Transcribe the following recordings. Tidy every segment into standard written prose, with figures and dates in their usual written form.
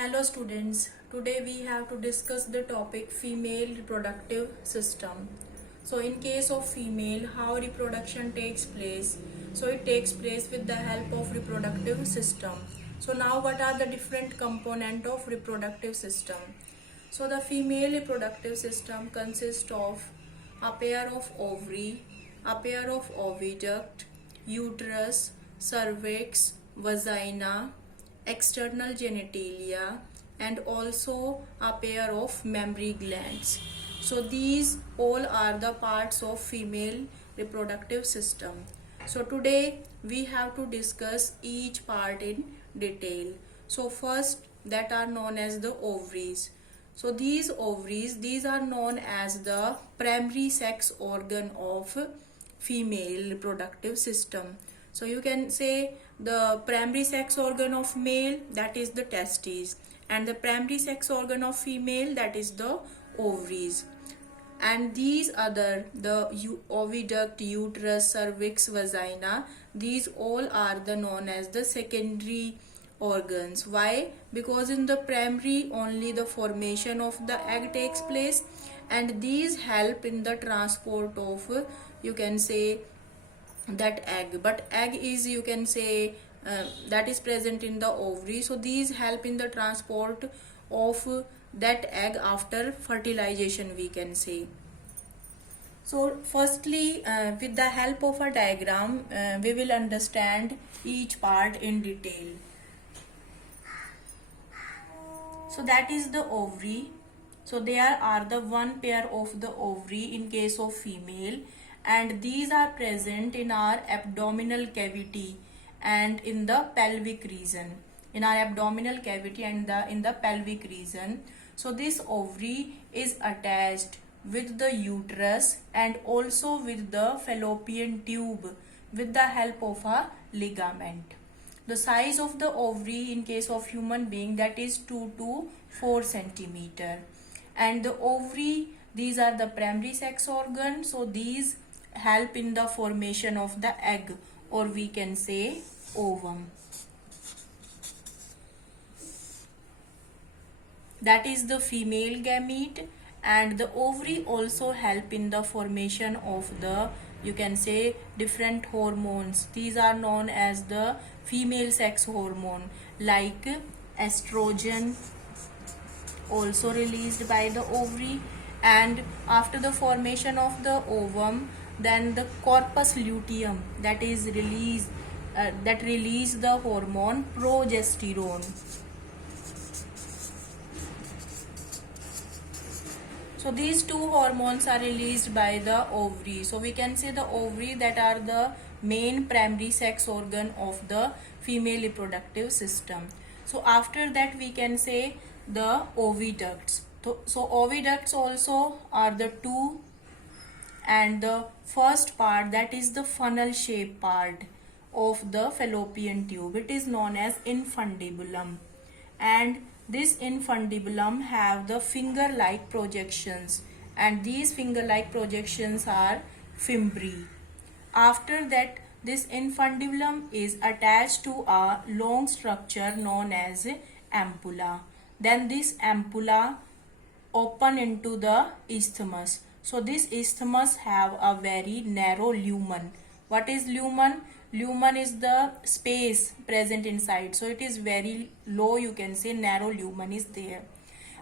Hello students, today we have to discuss the topic female reproductive system. So in case of female, how reproduction takes place? So it takes place with the help of reproductive system. So now what are the different component of reproductive system? So the female reproductive system consists of a pair of ovary, a pair of oviduct, uterus, cervix, vagina, external genitalia, and also a pair of mammary glands. So these all are the parts of female reproductive system. So today we have to discuss each part in detail. So first, that are known as the ovaries. So these ovaries, these are known as the primary sex organ of female reproductive system. So you can say the primary sex organ of male, that is the testes, and the primary sex organ of female, that is the ovaries. And these other, the oviduct, uterus, cervix, vagina, these all are the known as the secondary organs. Why? Because in the primary only the formation of the egg takes place, and these help in the transport of, you can say, that egg. But egg is, you can say, that is present in the ovary. So these help in the transport of that egg after fertilization, we can say. So firstly, with the help of a diagram, we will understand each part in detail. So that is the ovary. So there are the one pair of the ovary in case of female, and these are present in our abdominal cavity and in the pelvic region. In our abdominal cavity and in the pelvic region. So this ovary is attached with the uterus and also with the fallopian tube with the help of a ligament. The size of the ovary in case of human being, that is 2 to 4 centimeter. And the ovary, these are the primary sex organ. So these help in the formation of the egg, or we can say ovum. That is the female gamete, and the ovary also help in the formation of the, you can say, different hormones. These are known as the female sex hormone, like estrogen, also released by the ovary. And after the formation of the ovum, then the corpus luteum, that is released, that release the hormone progesterone. So these two hormones are released by the ovary. So we can say the ovary, that are the main primary sex organ of the female reproductive system. So after that we can say the oviducts. So oviducts also are the two, and the first part, that is the funnel shaped part of the fallopian tube, it is known as infundibulum. And this infundibulum have the finger-like projections, and these finger-like projections are fimbriae. After that, this infundibulum is attached to a long structure known as ampulla. Then this ampulla open into the isthmus. So this isthmus have a very narrow lumen. What is lumen? Lumen is the space present inside. So it is very low, you can say, narrow lumen is there.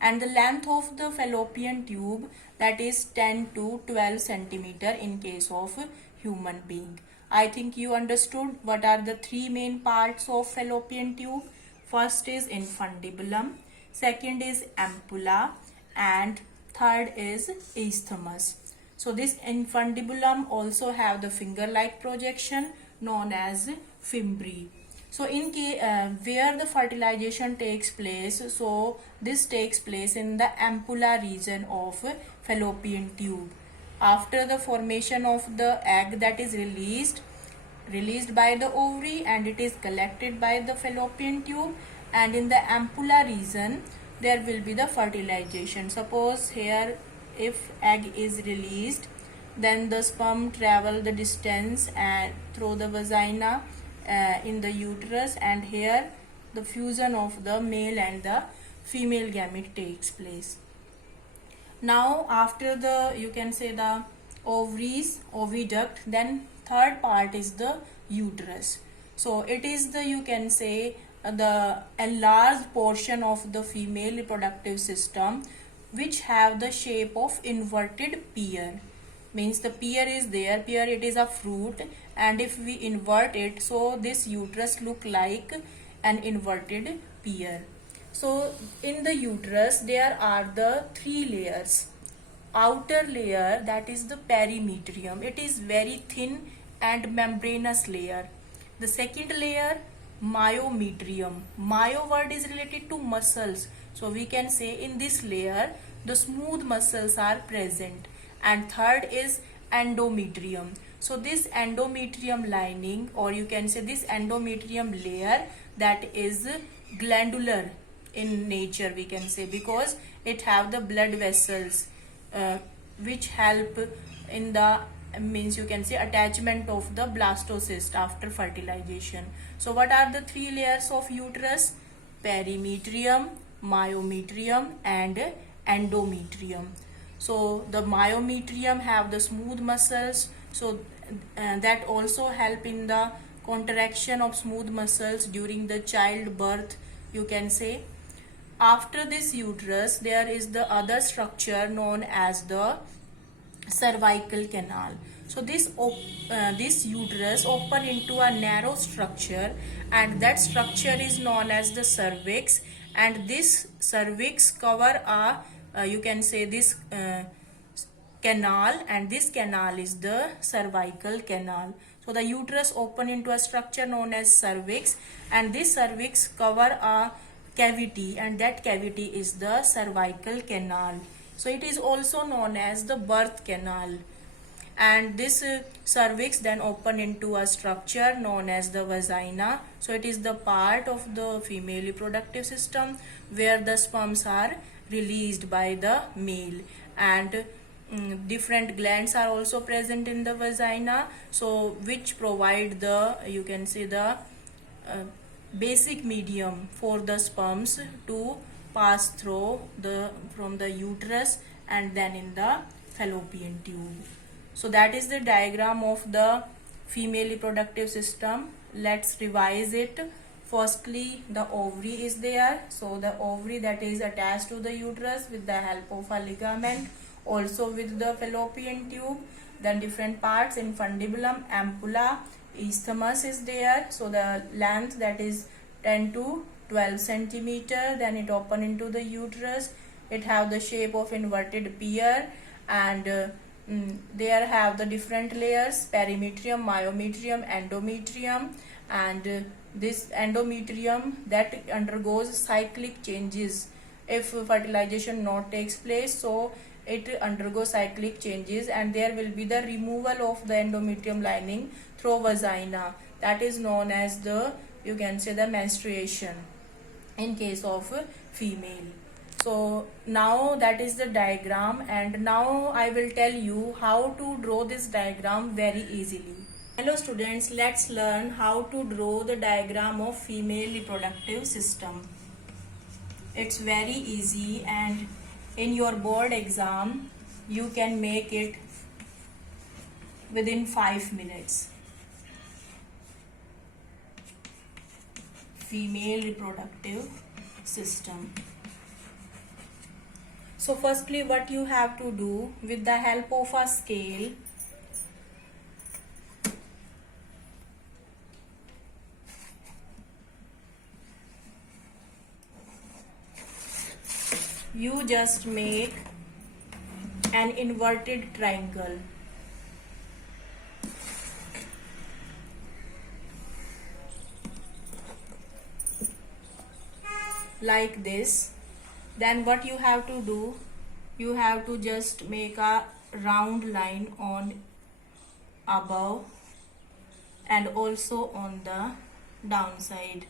And the length of the fallopian tube, that is 10 to 12 centimeter in case of human being. I think you understood what are the three main parts of fallopian tube. First is infundibulum, second is ampulla, and third is isthmus. So this infundibulum also have the finger-like projection known as fimbriae. So in where the fertilization takes place, so this takes place in the ampulla region of fallopian tube. After the formation of the egg, that is released by the ovary, and it is collected by the fallopian tube, and in the ampulla region there will be the fertilization. Suppose here, if egg is released, then the sperm travel the distance and through the vagina in the uterus, and here the fusion of the male and the female gamete takes place. Now after the, you can say, the ovaries, oviduct, then third part is the uterus. So it is the, you can say, the enlarged portion of the female reproductive system which have the shape of inverted pear. Means the pear is there, pear it is a fruit, and if we invert it, so this uterus look like an inverted pear. So in the uterus there are the three layers. Outer layer, that is the perimetrium, it is very thin and membranous layer. The second layer, myometrium. Myo word is related to muscles, so we can say in this layer the smooth muscles are present. And third is endometrium. So this endometrium lining, or you can say this endometrium layer, that is glandular in nature, we can say, because it have the blood vessels which help in the, means you can say, attachment of the blastocyst after fertilization. So what are the three layers of uterus? Perimetrium, myometrium and endometrium. So the myometrium have the smooth muscles, so that also help in the contraction of smooth muscles during the childbirth, you can say. After this uterus there is the other structure known as the cervical canal. So this uterus open into a narrow structure, and that structure is known as the cervix, and this cervix cover a you can say this canal, and this canal is the cervical canal. So the uterus open into a structure known as cervix, and this cervix cover a cavity, and that cavity is the cervical canal. So it is also known as the birth canal. And this cervix then open into a structure known as the vagina. So it is the part of the female reproductive system where the sperms are released by the male, and different glands are also present in the vagina, so which provide the, you can say, the basic medium for the sperms to pass through the from the uterus and then in the fallopian tube. So that is the diagram of the female reproductive system. Let's revise it. Firstly, the ovary is there. So the ovary that is attached to the uterus with the help of a ligament, also with the fallopian tube. Then different parts, infundibulum, ampulla, isthmus is there. So the length that is 10 to 12 centimeter. Then it open into the uterus. It have the shape of inverted pear, and there have the different layers: perimetrium, myometrium, endometrium. And this endometrium that undergoes cyclic changes if fertilization not takes place, so it undergoes cyclic changes, and there will be the removal of the endometrium lining through vagina. That is known as the, you can say, the menstruation in case of female. So now that is the diagram, and now I will tell you how to draw this diagram very easily. Hello students, let's learn how to draw the diagram of female reproductive system. It's very easy, and in your board exam you can make it within 5 minutes. Female reproductive system. So firstly, what you have to do, with the help of a scale, you just make an inverted triangle. Like this. Then what you have to do, you have to just make a round line on above and also on the downside.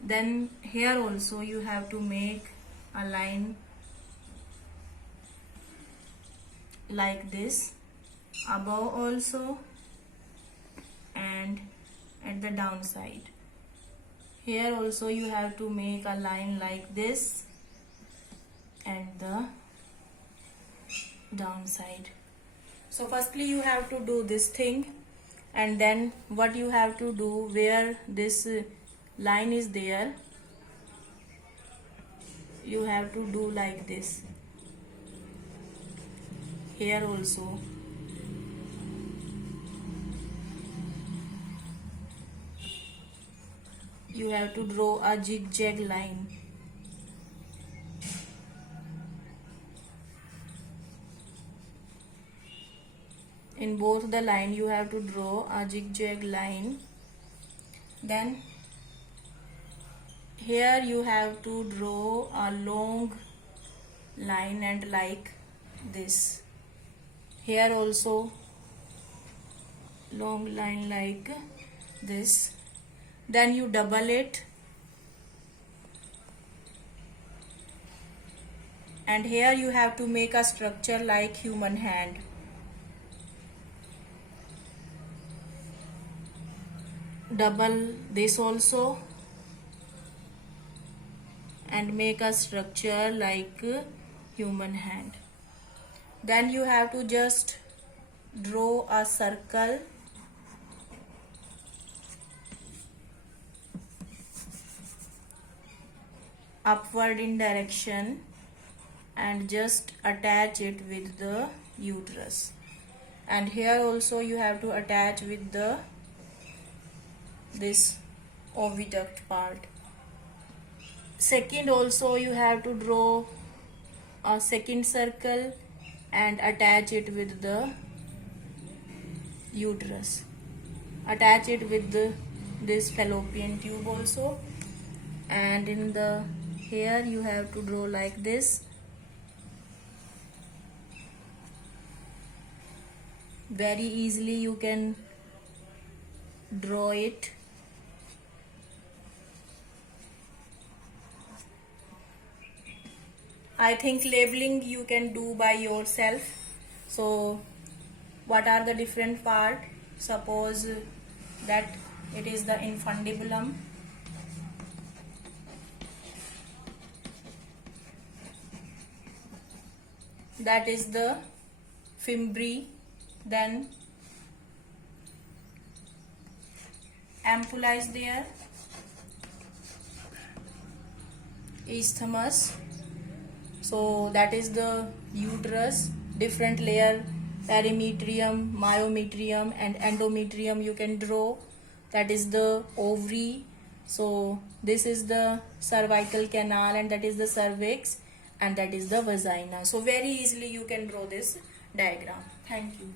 Then here also you have to make a line like this, above also and at the downside. Here also you have to make a line like this, and the downside. So firstly you have to do this thing, and then what you have to do, where this line is there, you have to do like this. Here also you have to draw a zigzag line. In both the line you have to draw a zigzag line. Then here you have to draw a long line, and like this. Here also long line like this. Then you double it, and here you have to make a structure like human hand. Double this also and make a structure like human hand. Then you have to just draw a circle upward in direction and just attach it with the uterus. And here also you have to attach with the this oviduct part. Second also you have to draw a second circle and attach it with the uterus. Attach it with this fallopian tube also, and in the here you have to draw like this. Very easily you can draw it. I think labeling you can do by yourself. So what are the different part? Suppose that it is the infundibulum, that is the fimbri, then ampulla is there, isthmus, so that is the uterus. Different layer, perimetrium, myometrium and endometrium you can draw, that is the ovary. So this is the cervical canal, and that is the cervix, and that is the vagina. So very easily you can draw this diagram. Thank you.